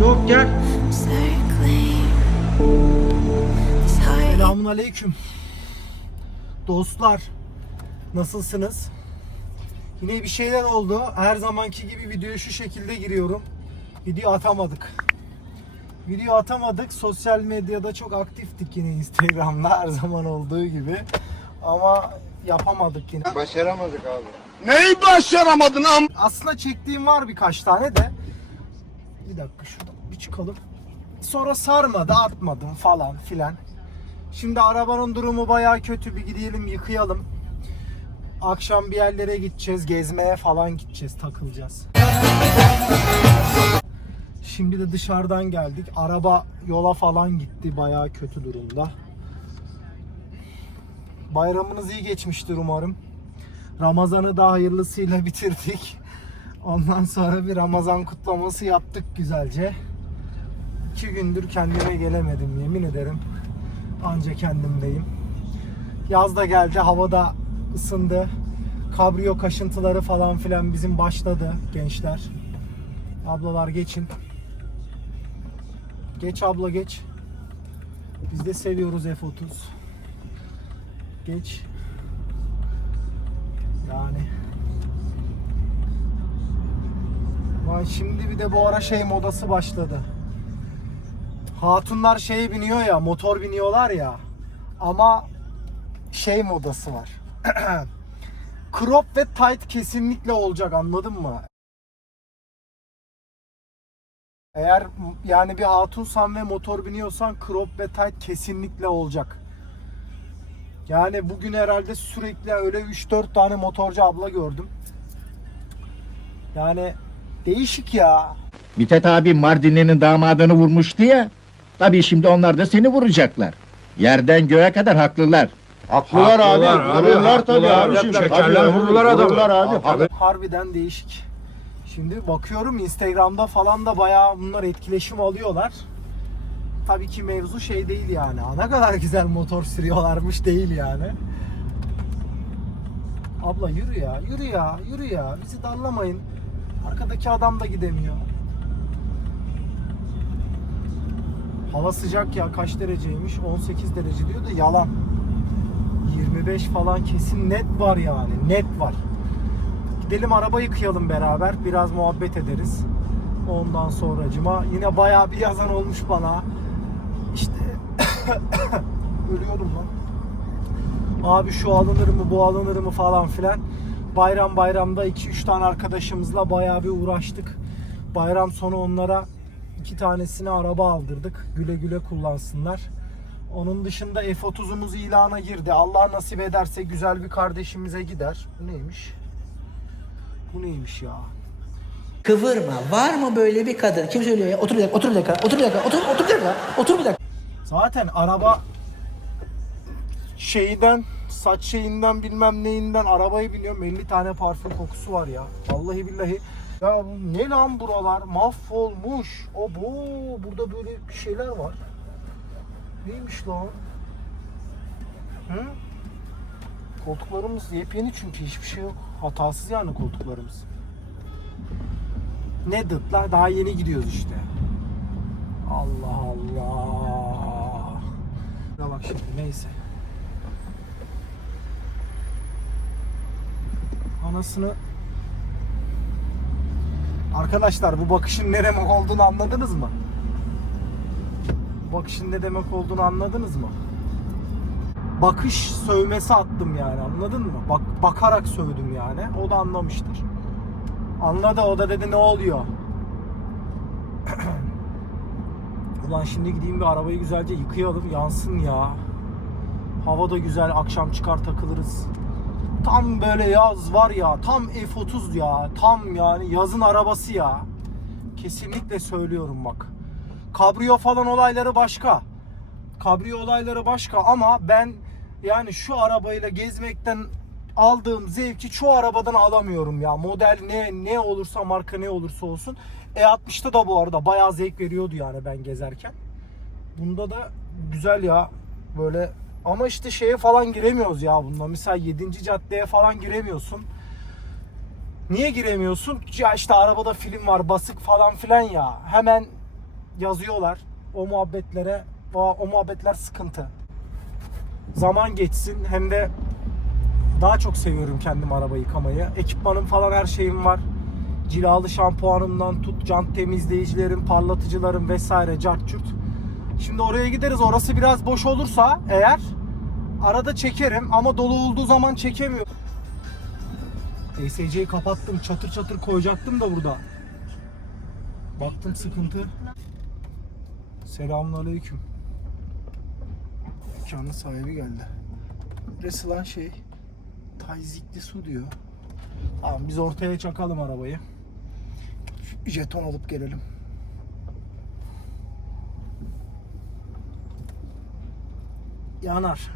Yok gel. Selamun aleyküm. Dostlar nasılsınız? Yine bir şeyler oldu. Her zamanki gibi videoya şu şekilde giriyorum. Video atamadık. Video atamadık. Sosyal medyada çok aktiftik yine Instagram'da her zaman olduğu gibi. Ama yapamadık yine. Başaramadık abi. Neyi başaramadın am? Aslında çektiğim var birkaç tane de. Bir dakika şuradan bir çıkalım. Sonra sarmadı, atmadım falan filan. Şimdi arabanın durumu bayağı kötü. Bir gidelim yıkayalım. Akşam bir yerlere gideceğiz, gezmeye falan gideceğiz, takılacağız. Şimdi de dışarıdan geldik. Araba yola falan gitti. Bayağı kötü durumda. Bayramınız iyi geçmiştir umarım. Ramazan'ı da hayırlısıyla bitirdik. Ondan sonra bir Ramazan kutlaması yaptık güzelce. İki gündür kendime gelemedim yemin ederim. Anca kendimdeyim. Yaz da geldi, hava da ısındı. Kabriyo kaşıntıları falan filan bizim başladı gençler. Ablalar geçin. Geç abla geç. Biz de seviyoruz F30. Geç. Yani. Vay şimdi bir de bu ara şey modası başladı. Hatunlar şeye biniyor ya, motor biniyorlar ya. Ama şey modası var. Crop ve tight kesinlikle olacak anladın mı? Eğer yani bir hatunsan ve motor biniyorsan crop ve tight kesinlikle olacak. Yani bugün herhalde sürekli öyle 3-4 tane motorcu abla gördüm. Yani değişik ya. Mithat abi Mardinli'nin damadını vurmuştu ya. Tabii şimdi onlar da seni vuracaklar. Yerden göğe kadar haklılar. Haklılar abi. Haklılar abi, Vururlar tabii haklılar. abi. Şekerler Tabii, vururlar adamı. Vururlar abi. Harbiden değişik. Şimdi bakıyorum Instagram'da falan da bayağı bunlar etkileşim alıyorlar. Tabii ki mevzu şey değil yani. Ne kadar güzel motor sürüyorlarmış değil yani. Abla yürü ya, yürü ya, yürü ya. Bizi darlamayın. Arkadaki adam da gidemiyor. Hava sıcak ya kaç dereceymiş? 18 derece diyor da yalan. 25 falan kesin net var yani. Net var. Gidelim araba yıkayalım beraber. Biraz muhabbet ederiz. Ondan sonracıma yine bayağı bir yazan olmuş bana. İşte ölüyordum lan. Abi şu alınır mı bu alınır mı falan filan. Bayram bayramda 2-3 tane arkadaşımızla bayağı bir uğraştık. Bayram sonu onlara iki tanesine araba aldırdık. Güle güle kullansınlar. Onun dışında F30'umuz ilana girdi. Allah nasip ederse güzel bir kardeşimize gider. Bu neymiş? Bu neymiş ya? Kıvırma. Var mı böyle bir kadın? Kim söylüyor ya? Otur bir dakika, otur bir dakika, otur bir dakika, otur, otur bir dakika, otur bir dakika. Zaten araba şeyden saç şeyinden bilmem neyinden arabayı biniyorum 50 tane parfüm kokusu var ya. Vallahi billahi. Ya ne lan buralar? Mahvolmuş. O bu burada böyle şeyler var. Neymiş lan? Hı? Koltuklarımız yepyeni çünkü hiçbir şey yok. Hatasız yani koltuklarımız. Ne dıtlar daha yeni gidiyoruz işte. Allah Allah. Ya bak şimdi neyse. Anasını Arkadaşlar bu bakışın ne demek olduğunu anladınız mı? Bakışın ne demek olduğunu anladınız mı? Bakış sövmesi attım yani anladın mı? Bak bakarak sövdüm yani. O da anlamıştır. Anladı o da dedi ne oluyor? Ulan şimdi gideyim bir arabayı güzelce yıkayalım yansın ya. Hava da güzel akşam çıkar takılırız. Tam böyle yaz var ya tam F30 ya tam yani yazın arabası ya. Kesinlikle söylüyorum bak. Kabriyo falan olayları başka. Kabriyo olayları başka ama ben yani şu arabayla gezmekten aldığım zevki çoğu arabadan alamıyorum ya. Model ne ne olursa marka ne olursa olsun. E60'ta da bu arada bayağı zevk veriyordu yani ben gezerken. Bunda da güzel ya. Böyle ama işte şeye falan giremiyoruz ya bunda. Mesela 7. caddeye falan giremiyorsun. Niye giremiyorsun? Ya işte arabada film var, basık falan filan ya. Hemen yazıyorlar o muhabbetlere. O, o muhabbetler sıkıntı. Zaman geçsin hem de daha çok seviyorum kendim araba yıkamayı. Ekipmanım falan her şeyim var. Cilalı şampuanımdan tut, jant temizleyicilerim, parlatıcılarım vesaire, cart curt. Şimdi oraya gideriz. Orası biraz boş olursa eğer arada çekerim ama dolu olduğu zaman çekemiyorum. ESC'yi kapattım. Çatır çatır koyacaktım da burada. Baktım sıkıntı. Selamünaleyküm. Dükkanın sahibi geldi. Burası lan şey. Tayzikli su diyor. Tamam biz ortaya çakalım arabayı. Jeton alıp gelelim. Yanar.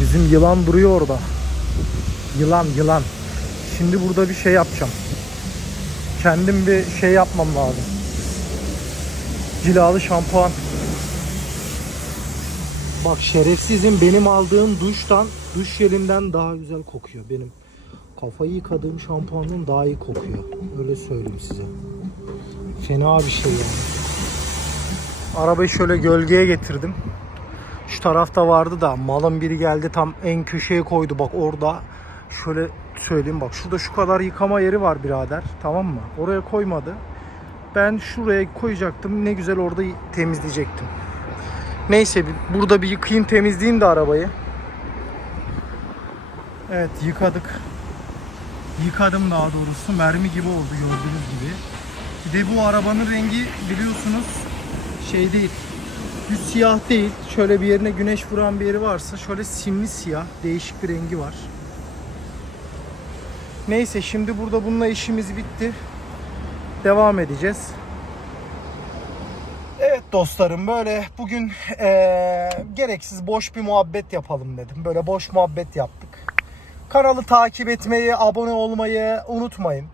Bizim yılan duruyor orada. Yılan yılan. Şimdi burada bir şey yapacağım. Kendim bir şey yapmam lazım. Cilalı şampuan. Bak şerefsizim benim aldığım duştan, duş jelinden daha güzel kokuyor benim. Kafayı yıkadığım şampuandan daha iyi kokuyor. Öyle söyleyeyim size. Fena bir şey yani. Arabayı şöyle gölgeye getirdim. Şu tarafta vardı da malın biri geldi tam en köşeye koydu bak orada. Şöyle söyleyeyim bak şurada şu kadar yıkama yeri var birader tamam mı? Oraya koymadı. Ben şuraya koyacaktım ne güzel orada temizleyecektim. Neyse burada bir yıkayayım temizleyeyim de arabayı. Evet yıkadık. Yıkadım daha doğrusu mermi gibi oldu gördüğünüz gibi. Bir de bu arabanın rengi biliyorsunuz şey değil. Düz siyah değil. Şöyle bir yerine güneş vuran bir yeri varsa şöyle simli siyah değişik bir rengi var. Neyse şimdi burada bununla işimiz bitti. Devam edeceğiz. Dostlarım böyle bugün eee, gereksiz boş bir muhabbet yapalım dedim. Böyle boş muhabbet yaptık. Kanalı takip etmeyi, abone olmayı unutmayın.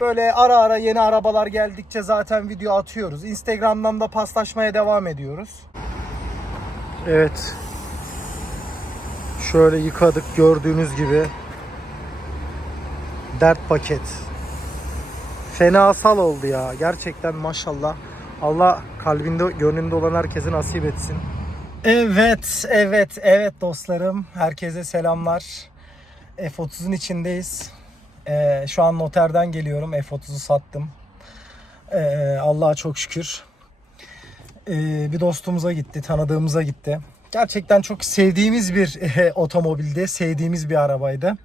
Böyle ara ara yeni arabalar geldikçe zaten video atıyoruz. Instagram'dan da paslaşmaya devam ediyoruz. Evet. Şöyle yıkadık gördüğünüz gibi. Dert paket. Fenasal oldu ya. Gerçekten maşallah. Allah kalbinde, gönlünde olan herkese nasip etsin. Evet, evet, evet dostlarım. Herkese selamlar. F30'un içindeyiz. Ee, şu an noterden geliyorum. F30'u sattım. Ee, Allah'a çok şükür. Ee, bir dostumuza gitti, tanıdığımıza gitti. Gerçekten çok sevdiğimiz bir e, otomobildi, sevdiğimiz bir arabaydı.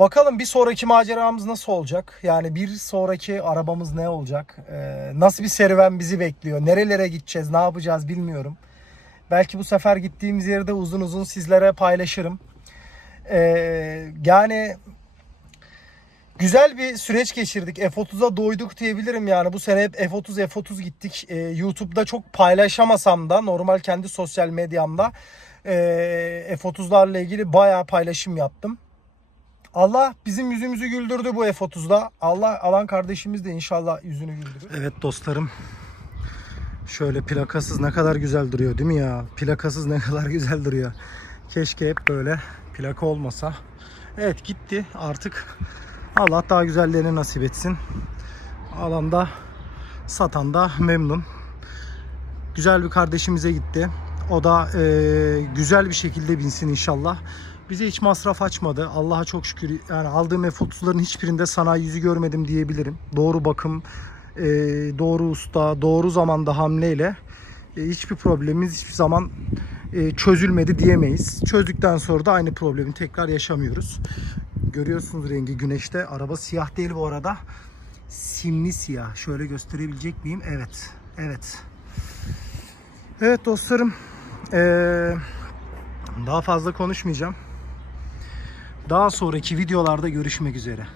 Bakalım bir sonraki maceramız nasıl olacak? Yani bir sonraki arabamız ne olacak? Ee, nasıl bir serüven bizi bekliyor? Nerelere gideceğiz? Ne yapacağız bilmiyorum. Belki bu sefer gittiğimiz yerde uzun uzun sizlere paylaşırım. Ee, yani güzel bir süreç geçirdik. F30'a doyduk diyebilirim yani. Bu sene hep F30 F30 gittik. Ee, YouTube'da çok paylaşamasam da normal kendi sosyal medyamda e, F30'larla ilgili bayağı paylaşım yaptım. Allah bizim yüzümüzü güldürdü bu F30'da. Allah alan kardeşimiz de inşallah yüzünü güldürür. Evet dostlarım. Şöyle plakasız ne kadar güzel duruyor değil mi ya? Plakasız ne kadar güzel duruyor. Keşke hep böyle plaka olmasa. Evet gitti artık. Allah daha güzellerini nasip etsin. Alanda satan da memnun. Güzel bir kardeşimize gitti. O da e, güzel bir şekilde binsin inşallah. Bize hiç masraf açmadı. Allah'a çok şükür. Yani aldığım F30'ların hiçbirinde sanayi yüzü görmedim diyebilirim. Doğru bakım, e, doğru usta, doğru zamanda hamleyle e, hiçbir problemimiz hiçbir zaman e, çözülmedi diyemeyiz. Çözdükten sonra da aynı problemi tekrar yaşamıyoruz. Görüyorsunuz rengi güneşte. Araba siyah değil bu arada. Simli siyah. Şöyle gösterebilecek miyim? Evet. Evet. Evet dostlarım. Ee, daha fazla konuşmayacağım. Daha sonraki videolarda görüşmek üzere.